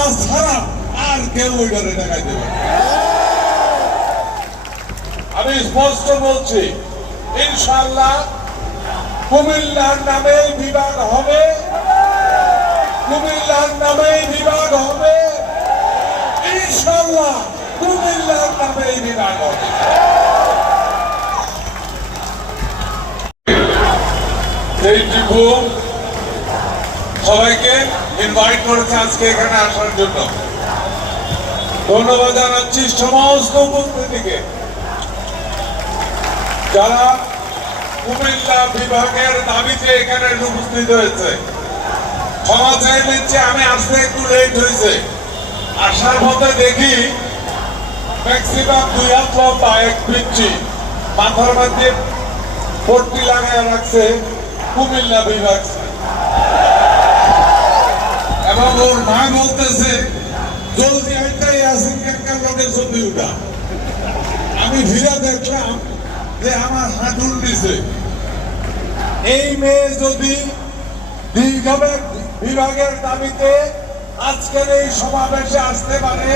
আমরা ছাড়া আর কেউ ওই ঘরে টাকাই দেবে। আমি স্পষ্ট বলছি, ইনশাআল্লাহ কুমিল্লার নামেই বিভাগ হবে, কুমিল্লার নামেই বিভাগ হবে, ইনশাআল্লাহ কুমিল্লার নামেই বিভাগ হবে। এইটুকু সবাইকে ইনভাইট করেছে আজকে এখানে আসার জন্য। ধন্যবাদ জানাচ্ছি সমস্ত উপস্থিতিকে যারা কুমিল্লা বিভাগের দাবিতে এখানে উপস্থিত হয়েছে। ক্ষমা চাই নিচ্ছে, আমি আসতে একটু লেট হয়েছে। আসার পথে দেখি ম্যাক্সিমাম 2 হাত লম্বা এক পিচ্ছি মাথার মধ্যে পট্টি লাগায় রাখছে কুমিল্লা বিভাগ, এবং ওর মা বলতেছে জলদি আইটাই আসেন কাকার লোকে ছবি উঠা। আমি ভিড়া দেখলাম যে আমার হাঁটুর দিছে। এই মেয়ে যদি বিভাগের দাবিতে আজকের এই সমাবেশে আসতে পারে।